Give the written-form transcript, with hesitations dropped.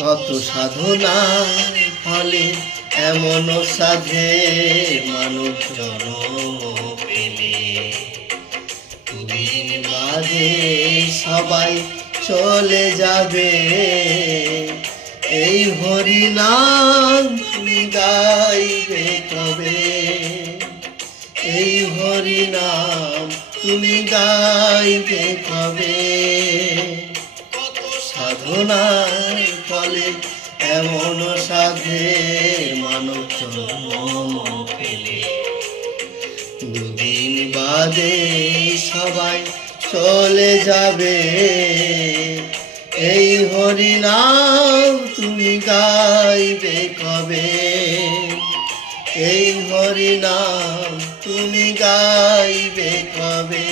কত সাধনার ফলে এমন সাধে মানব জন্ম পেলে। দুদিন বাদে সবাই চলে যাবে, এই হরি নাম তুমি গাইবে কবে? এই হরি নাম তুমি গাইবে কবে? সাধনার ফলে এমন সাধে মানব জন্ম পেলে। দুদিন বাদে সবাই চলে যাবে, এই হরি নাম তুমি গাইবে কবে? এই হরি নাম তুমি গাইবে কবে?